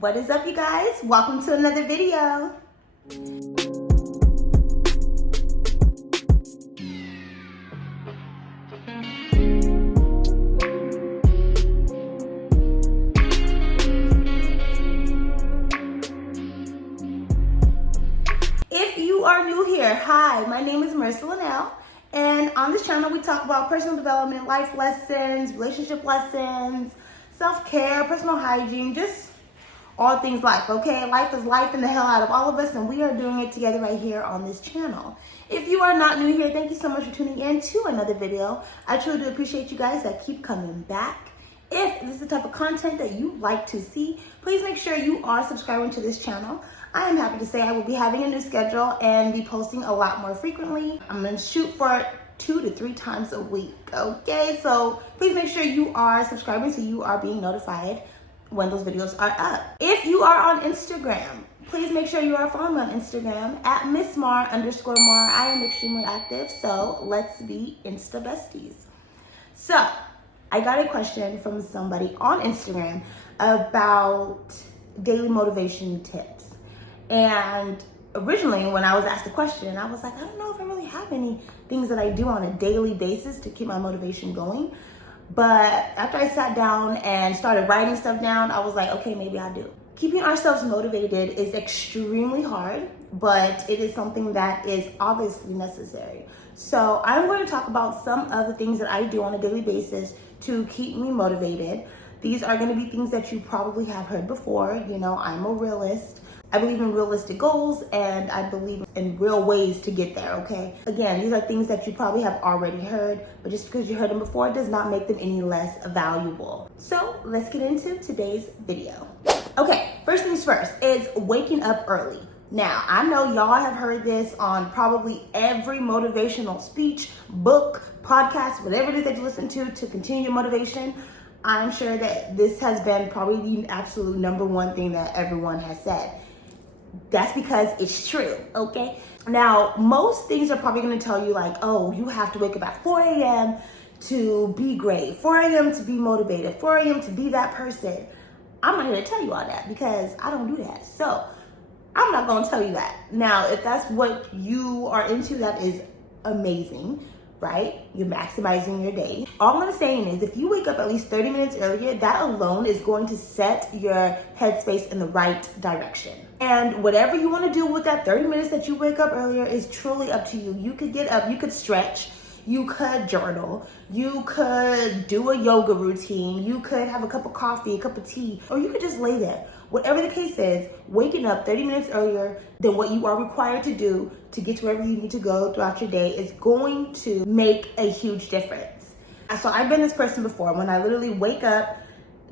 What is up, you guys? Welcome to another video. If you are new here, hi, my name is Marissa Linnell, and on this channel we talk about personal development, life lessons, relationship lessons, self-care, personal hygiene, just all things life, okay? Life is life in the hell out of all of us, and we are doing it together right here on this channel. If you are not new here, thank you so much for tuning in to another video. I truly do appreciate you guys that keep coming back. If this is the type of content that you like to see, please make sure you are subscribing to this channel. I am happy to say I will be having a new schedule and be posting a lot more frequently. I'm gonna shoot for 2 to 3 times a week, okay? So please make sure you are subscribing so you are being notified when those videos are up. If you are on Instagram, please make sure you are following me on Instagram at MissMar_Mar. I am extremely active, so let's be Insta besties. So I got a question from somebody on Instagram about daily motivation tips. And originally when I was asked the question, I was like, I don't know if I really have any things that I do on a daily basis to keep my motivation going. But after I sat down and started writing stuff down, I was like, okay, maybe I do. Keeping ourselves motivated is extremely hard, but it is something that is obviously necessary. So I'm going to talk about some of the things that I do on a daily basis to keep me motivated. These are going to be things that you probably have heard before. You know, I'm a realist. I believe in realistic goals, and I believe in real ways to get there, okay? Again, these are things that you probably have already heard, but just because you heard them before does not make them any less valuable. So let's get into today's video. Okay, first things first is waking up early. Now, I know y'all have heard this on probably every motivational speech, book, podcast, whatever it is that you listen to continue your motivation. I'm sure that this has been probably the absolute number one thing that everyone has said. That's because it's true, okay? Now, most things are probably gonna tell you like, oh, you have to wake up at 4 a.m. to be great, 4 a.m. to be motivated, 4 a.m. to be that person. I'm not here to tell you all that because I don't do that. So I'm not gonna tell you that. Now, if that's what you are into, that is amazing, right? You're maximizing your day. All I'm saying is if you wake up at least 30 minutes earlier, that alone is going to set your headspace in the right direction. And whatever you want to do with that 30 minutes that you wake up earlier is truly up to you. You could get up, you could stretch, you could journal, you could do a yoga routine, you could have a cup of coffee, a cup of tea, or you could just lay there. Whatever the case is, waking up 30 minutes earlier than what you are required to do to get to wherever you need to go throughout your day is going to make a huge difference. So I've been this person before when I literally wake up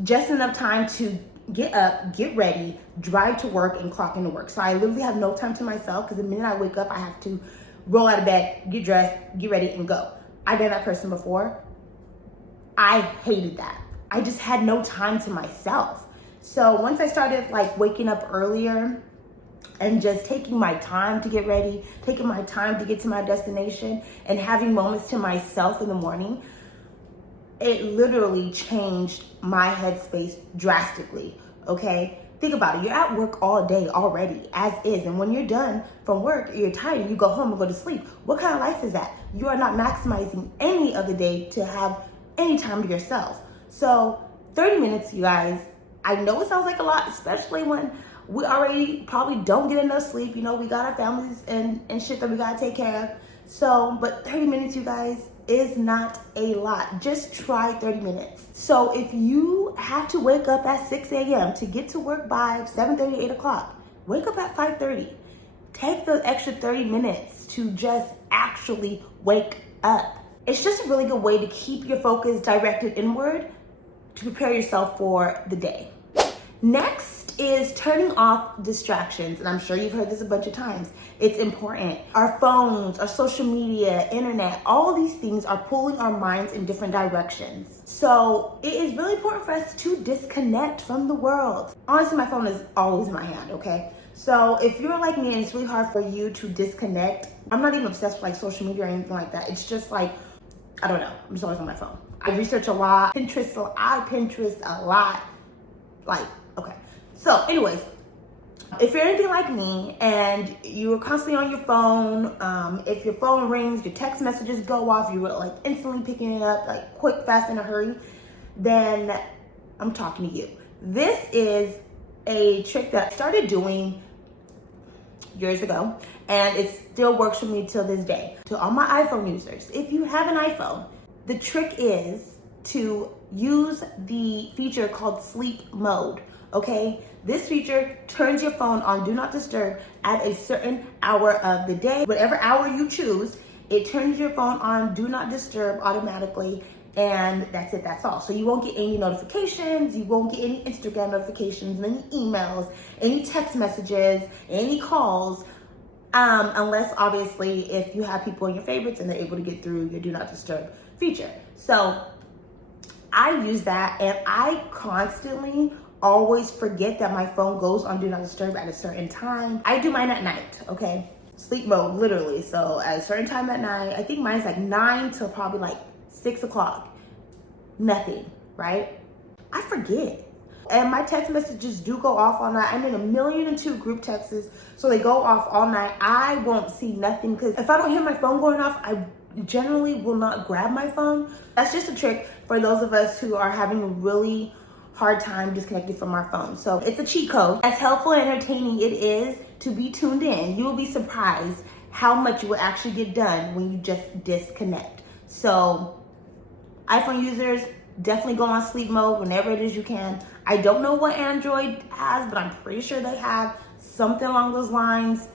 just enough time to get up, get ready, drive to work, and clock into work. So I literally have no time to myself because the minute I wake up, I have to roll out of bed, get dressed, get ready, and go. I've been that person before. I hated that. I just had no time to myself. So once I started like waking up earlier and just taking my time to get ready, taking my time to get to my destination, and having moments to myself in the morning, it literally changed my headspace drastically, okay? Think about it, you're at work all day already, as is, and when you're done from work, you're tired, and you go home and go to sleep. What kind of life is that? You are not maximizing any of the day to have any time to yourself. So 30 minutes, you guys, I know it sounds like a lot, especially when we already probably don't get enough sleep. You know, we got our families and shit that we gotta take care of. So, but 30 minutes, you guys, is not a lot. Just try 30 minutes. So if you have to wake up at 6 a.m. to get to work by 7:30, 8 o'clock, wake up at 5:30. Take the extra 30 minutes to just actually wake up. It's just a really good way to keep your focus directed inward to prepare yourself for the day. Next is turning off distractions, and I'm sure you've heard this a bunch of times. It's important. Our phones, our social media, internet, all these things are pulling our minds in different directions. So it is really important for us to disconnect from the world. Honestly, my phone is always in my hand, okay? So if you're like me and it's really hard for you to disconnect, I'm not even obsessed with like social media or anything like that. It's just like, I don't know, I'm just always on my phone. I research a lot, I Pinterest a lot. Like, okay. So anyways, if you're anything like me and you're constantly on your phone, if your phone rings, your text messages go off, you're like instantly picking it up, like quick, fast, in a hurry, then I'm talking to you. This is a trick that I started doing years ago, and it still works for me till this day. To all my iPhone users, if you have an iPhone, the trick is to use the feature called sleep mode, okay? This feature turns your phone on Do Not Disturb at a certain hour of the day. Whatever hour you choose, it turns your phone on Do Not Disturb automatically, and that's it, that's all. So you won't get any notifications, you won't get any Instagram notifications, any emails, any text messages, any calls, unless obviously if you have people in your favorites and they're able to get through your Do Not Disturb feature. So I use that, and I constantly always forget that my phone goes on Do Not Disturb at a certain time. I do mine at night, okay? Sleep mode, literally. So at a certain time at night, I think mine's like 9 till probably like 6 o'clock. Nothing, right? I forget. And my text messages do go off all night. I'm in 1,000,002 group texts, so they go off all night. I won't see nothing, because if I don't hear my phone going off, I generally will not grab my phone. That's just a trick for those of us who are having a really hard time disconnected from our phone. So it's a cheat code. As helpful and entertaining it is to be tuned in, you will be surprised how much you will actually get done when you just disconnect. So iPhone users, definitely go on sleep mode whenever it is you can. I don't know what Android has, but I'm pretty sure they have something along those lines.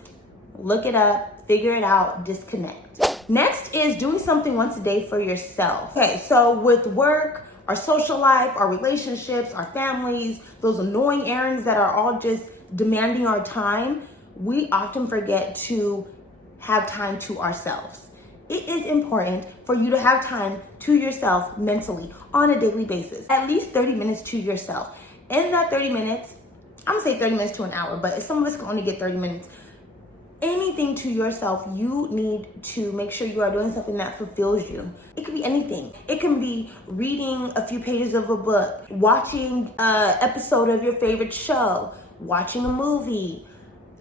Look it up, figure it out, disconnect. Next is doing something once a day for yourself. Okay, so with work, our social life, our relationships, our families, those annoying errands that are all just demanding our time, we often forget to have time to ourselves. It is important for you to have time to yourself mentally on a daily basis, at least 30 minutes to yourself. In that 30 minutes, I'm gonna say 30 minutes to an hour, but if some of us can only get 30 minutes, anything to yourself, you need to make sure you are doing something that fulfills you. It could be anything. It can be reading a few pages of a book, watching an episode of your favorite show, watching a movie,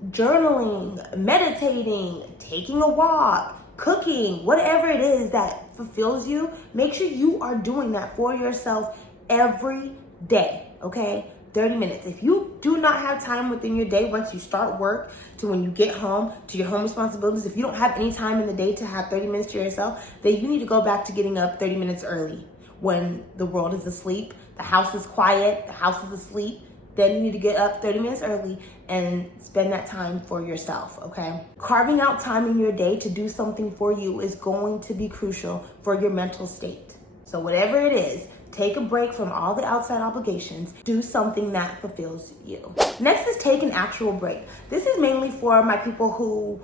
journaling, meditating, taking a walk, cooking, whatever it is that fulfills you. Make sure you are doing that for yourself every day, okay? 30 minutes. If you do not have time within your day, once you start work to when you get home, to your home responsibilities, if you don't have any time in the day to have 30 minutes to yourself, then you need to go back to getting up 30 minutes early when the world is asleep, the house is quiet, the house is asleep. Then you need to get up 30 minutes early and spend that time for yourself, okay? Carving out time in your day to do something for you is going to be crucial for your mental state. So whatever it is, take a break from all the outside obligations. Do something that fulfills you. Next is take an actual break. This is mainly for my people who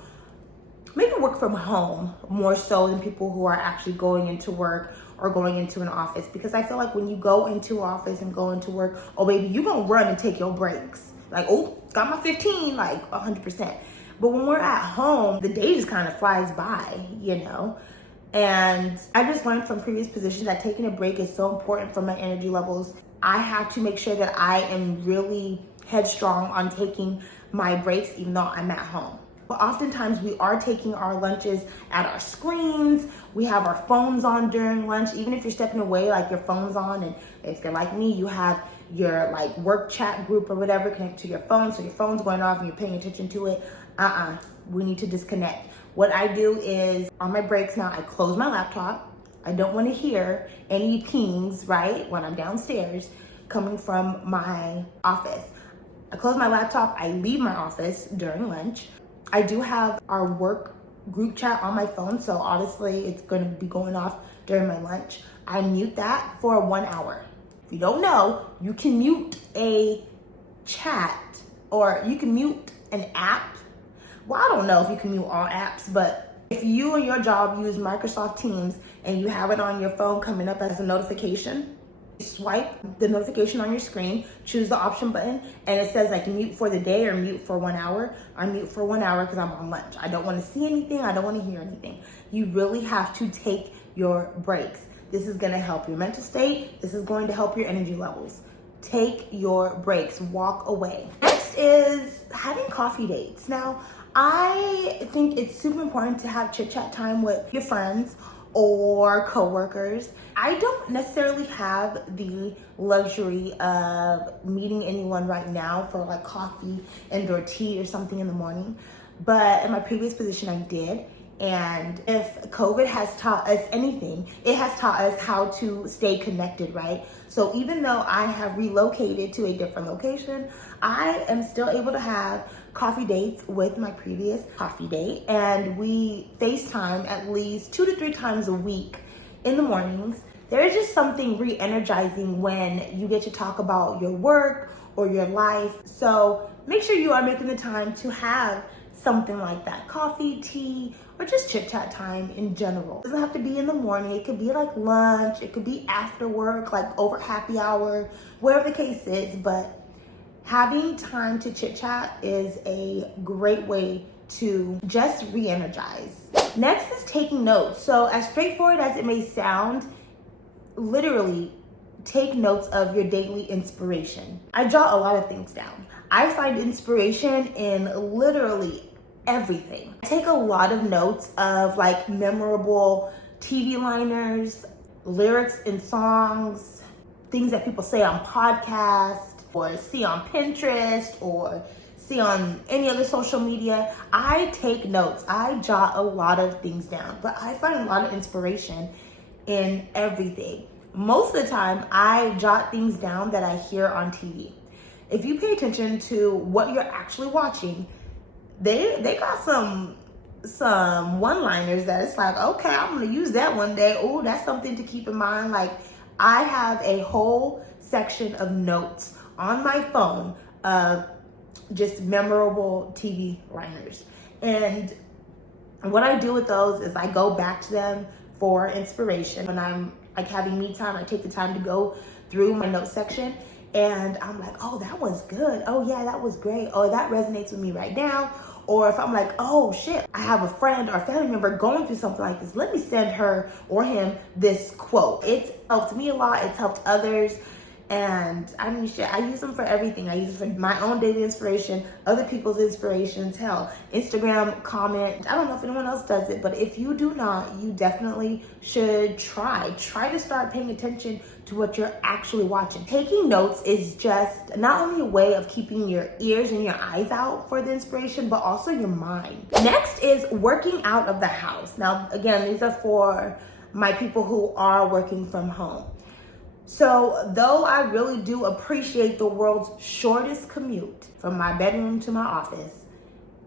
maybe work from home more so than people who are actually going into work or going into an office, because I feel like when you go into office and go into work, oh baby, you gonna run and take your breaks. Like, oh, got my 15, like 100%. But when we're at home, the day just kind of flies by, you know? And I just learned from previous positions that taking a break is so important for my energy levels. I have to make sure that I am really headstrong on taking my breaks even though I'm at home. But oftentimes we are taking our lunches at our screens. We have our phones on during lunch. Even if you're stepping away, like your phone's on, and if you're like me, you have your like work chat group or whatever connected to your phone. So your phone's going off and you're paying attention to it. We need to disconnect. What I do is on my breaks now, I close my laptop. I don't want to hear any pings, right, when I'm downstairs coming from my office. I close my laptop. I leave my office during lunch. I do have our work group chat on my phone, so honestly, it's going to be going off during my lunch. I mute that for 1 hour. If you don't know, you can mute a chat or you can mute an app. Well, I don't know if you can mute all apps, but if you and your job use Microsoft Teams and you have it on your phone coming up as a notification, swipe the notification on your screen, choose the option button, and it says like mute for the day or mute for 1 hour. I mute for 1 hour because I'm on lunch. I don't want to see anything. I don't want to hear anything. You really have to take your breaks. This is going to help your mental state. This is going to help your energy levels. Take your breaks, walk away. Next is having coffee dates. Now, I think it's super important to have chit chat time with your friends or coworkers. I don't necessarily have the luxury of meeting anyone right now for like coffee and or tea or something in the morning, but in my previous position I did. And if COVID has taught us anything, it has taught us how to stay connected, right? So even though I have relocated to a different location, I am still able to have coffee dates with my previous coffee date. And we FaceTime at least 2 to 3 times a week in the mornings. There is just something re-energizing when you get to talk about your work or your life. So make sure you are making the time to have something like that, coffee, tea, or just chit chat time in general. It doesn't have to be in the morning. It could be like lunch. It could be after work, like over happy hour, whatever the case is. But having time to chit chat is a great way to just re-energize. Next is taking notes. So as straightforward as it may sound, literally take notes of your daily inspiration. I jot a lot of things down. I find inspiration in literally everything. I take a lot of notes of like memorable TV liners, lyrics in songs, things that people say on podcasts or see on Pinterest or see on any other social media. I take notes. I jot a lot of things down, but I find a lot of inspiration in everything. Most of the time, I jot things down that I hear on TV. If you pay attention to what you're actually watching, they got some one-liners that it's like, okay, I'm gonna use that one day. Oh, that's something to keep in mind. Like, I have a whole section of notes on my phone of just memorable TV liners. And what I do with those is I go back to them for inspiration. When I'm like having me time, I take the time to go through my notes section and I'm like, oh, that was good. Oh yeah, that was great. Oh, that resonates with me right now. Or if I'm like, oh shit, I have a friend or a family member going through something like this, let me send her or him this quote. It's helped me a lot. It's helped others. And I mean, shit, I use them for everything. I use them for my own daily inspiration, other people's inspirations, hell, Instagram comment. I don't know if anyone else does it, but if you do not, you definitely should try. Try to start paying attention to what you're actually watching. Taking notes is just not only a way of keeping your ears and your eyes out for the inspiration, but also your mind. Next is working out of the house. Now, again, these are for my people who are working from home. So though I really do appreciate the world's shortest commute from my bedroom to my office,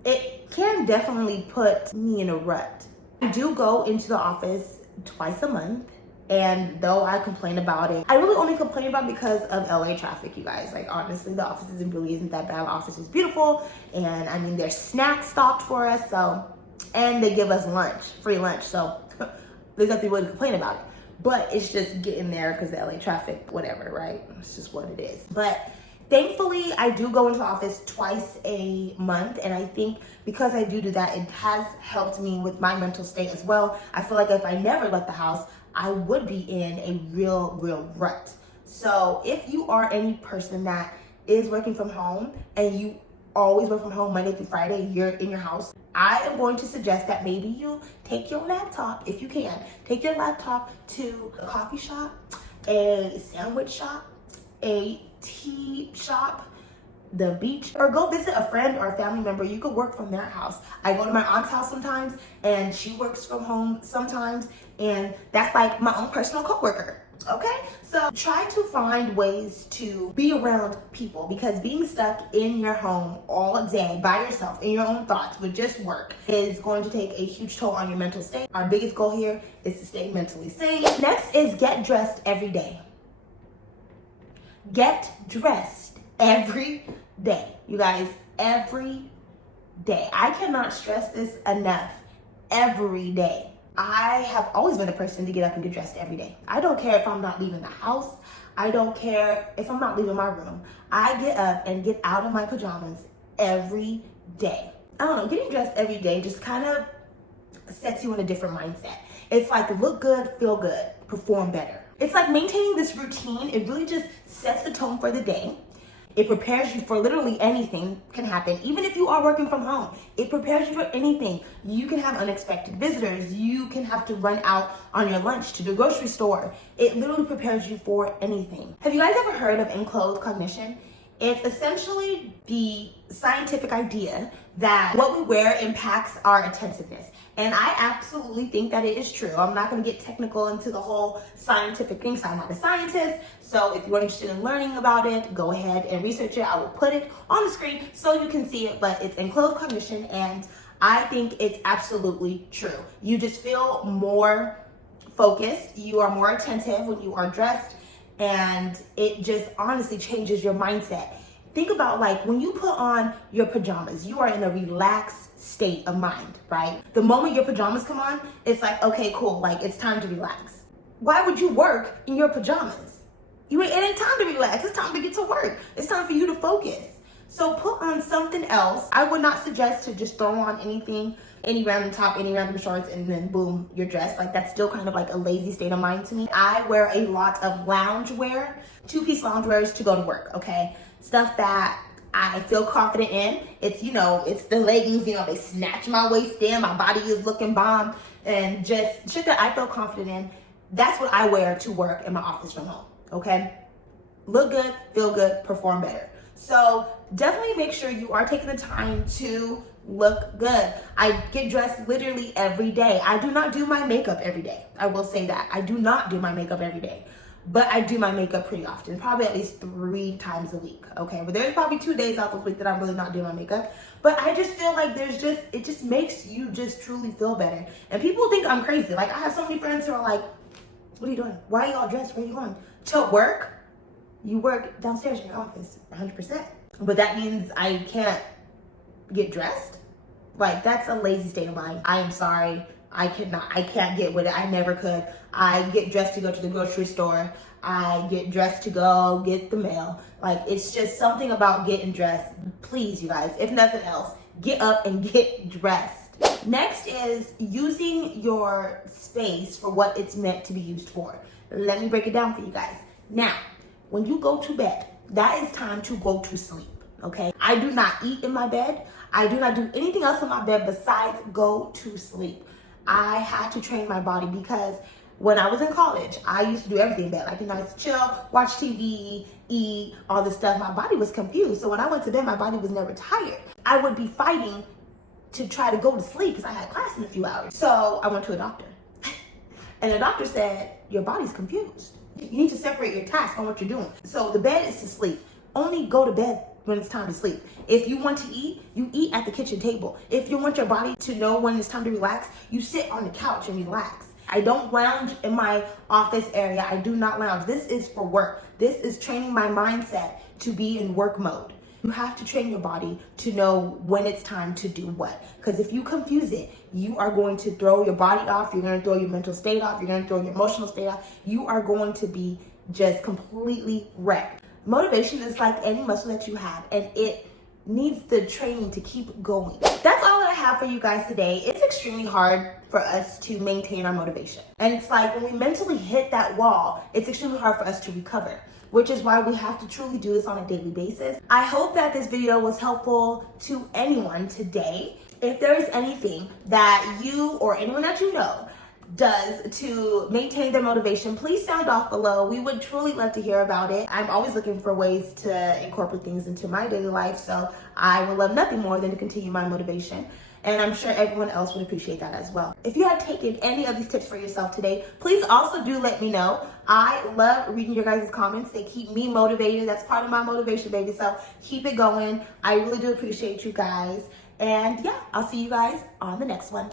it can definitely put me in a rut. I do go into the office twice a month, and though I complain about it, I really only complain about it because of LA traffic, you guys. Like, honestly, the office really isn't that bad. The office is beautiful, and I mean, there's snacks stocked for us, so, and they give us lunch, free lunch, so there's nothing really to complain about it. But it's just getting there because the LA traffic, whatever, right? It's just what it is. But thankfully, I do go into the office twice a month. And I think because I do that, it has helped me with my mental state as well. I feel like if I never left the house, I would be in a real rut. So if you are any person that is working from home and you always work from home Monday through Friday, you're in your house, I am going to suggest that maybe you take your laptop, if you can, take your laptop to a coffee shop, a sandwich shop, a tea shop, the beach, or go visit a friend or a family member. You could work from their house. I go to my aunt's house sometimes and she works from home sometimes, and that's like my own personal coworker. Okay, so try to find ways to be around people, because being stuck in your home all day by yourself in your own thoughts with just work is going to take a huge toll on your mental state. Our biggest goal here is to stay mentally sane. Next is get dressed every day. Get dressed every day, you guys, every day. I cannot stress this enough. Every day. I have always been a person to get up and get dressed every day. I don't care if I'm not leaving the house. I don't care if I'm not leaving my room. I get up and get out of my pajamas every day. I don't know, getting dressed every day just kind of sets you in a different mindset. It's like look good, feel good, perform better. It's like maintaining this routine. It really just sets the tone for the day. It prepares you for literally anything can happen. Even if you are working from home, it prepares you for anything. You can have unexpected visitors. You can have to run out on your lunch to the grocery store. It literally prepares you for anything. Have you guys ever heard of enclosed cognition? It's essentially the scientific idea that what we wear impacts our attentiveness. And I absolutely think that it is true. I'm not going to get technical into the whole scientific thing, so I'm not a scientist. So if you're interested in learning about it, go ahead and research it. I will put it on the screen so you can see it, but it's enclosed cognition, and I think it's absolutely true. You just feel more focused. You are more attentive when you are dressed, and it just honestly changes your mindset. Think about like when you put on your pajamas, you are in a relaxed state of mind, right? The moment your pajamas come on, it's like, okay, cool, like it's time to relax. Why would you work in your pajamas? It ain't time to relax, it's time to get to work. It's time for you to focus. So put on something else. I would not suggest to just throw on anything, any random top, any random shorts, and then boom, you're dressed. Like that's still kind of like a lazy state of mind to me. I wear a lot of lounge wear, two-piece lounge wears to go to work, okay? Stuff that I feel confident in. It's, you know, it's the leggings, you know, they snatch my waist in, my body is looking bomb, and just shit that I feel confident in. That's what I wear to work in my office from home, okay? Look good, feel good, perform better. So definitely make sure you are taking the time to look good. I get dressed literally every day. I do not do my makeup every day. I will say that. I do not do my makeup every day. But I do my makeup pretty often, probably at least 3 times a week, okay? But there's probably 2 days out of the week that I'm really not doing my makeup. But I just feel like it just makes you just truly feel better. And people think I'm crazy. Like, I have so many friends who are like, what are you doing? Why are you all dressed? Where are you going? To work? You work downstairs in your office, 100%. But that means I can't get dressed? Like, that's a lazy state of mind. I am sorry. I can't get with it. I never could. I get dressed to go to the grocery store. I get dressed to go get the mail. Like, it's just something about getting dressed. Please, you guys, if nothing else, get up and get dressed. Next is using your space for what it's meant to be used for. Let me break it down for you guys. Now, when you go to bed, that is time to go to sleep, okay? I do not eat in my bed. I do not do anything else in my bed besides go to sleep. I had to train my body because when I was in college, I used to do everything in bed. Like, you know, I used to chill, watch TV, eat, all this stuff. My body was confused. So when I went to bed, my body was never tired. I would be fighting to try to go to sleep because I had class in a few hours. So I went to a doctor. And the doctor said, your body's confused. You need to separate your tasks on what you're doing. So the bed is to sleep. Only go to bed when it's time to sleep. If you want to eat, you eat at the kitchen table. If you want your body to know when it's time to relax, you sit on the couch and relax. I don't lounge in my office area. I do not lounge. This is for work. This is training my mindset to be in work mode. You have to train your body to know when it's time to do what. Because if you confuse it, you are going to throw your body off. You're going to throw your mental state off. You're going to throw your emotional state off. You are going to be just completely wrecked. Motivation is like any muscle that you have, and it needs the training to keep going. That's all that I have for you guys today. It's extremely hard for us to maintain our motivation. And it's like when we mentally hit that wall, it's extremely hard for us to recover, which is why we have to truly do this on a daily basis. I hope that this video was helpful to anyone today. If there is anything that you or anyone that you know does to maintain their motivation, please sound off below. We would truly love to hear about it. I'm always looking for ways to incorporate things into my daily life, so I would love nothing more than to continue my motivation. And I'm sure everyone else would appreciate that as well. If you have taken any of these tips for yourself today, please also do let me know. I love reading your guys' comments. They keep me motivated. That's part of my motivation, baby. So keep it going. I really do appreciate you guys. And yeah, I'll see you guys on the next one.